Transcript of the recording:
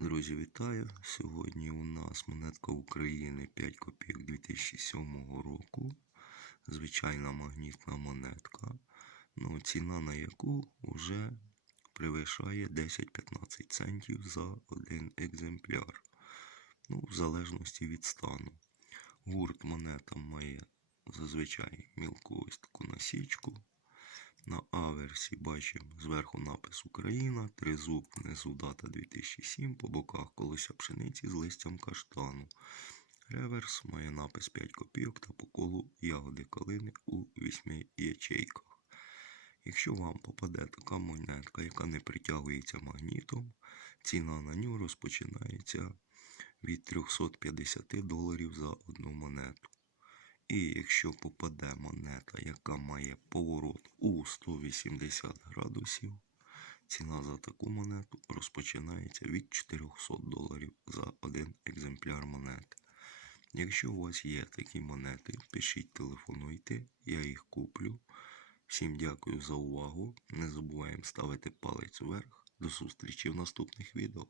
Друзі, вітаю! Сьогодні у нас монетка України 5 копійок 2007 року. Звичайна магнітна монетка. Ну, ціна на яку вже превишає 10-15 центів за один екземпляр. Ну, в залежності від стану. Гурт монета має зазвичай мілку ось. Аверсі бачимо зверху напис Україна, тризуб, внизу дата 2007, по боках колося пшениці з листям каштану. Реверс має напис 5 копійок та по колу ягоди калини у 8 ячейках. Якщо вам попаде така монетка, яка не притягується магнітом, ціна на нього розпочинається від 350 доларів за одну монету. І якщо попаде монета, яка має поворот у 180 градусів, ціна за таку монету розпочинається від 400 доларів за один екземпляр монети. Якщо у вас є такі монети, пишіть, телефонуйте, я їх куплю. Всім дякую за увагу. Не забуваємо ставити палець вверх. До зустрічі в наступних відео.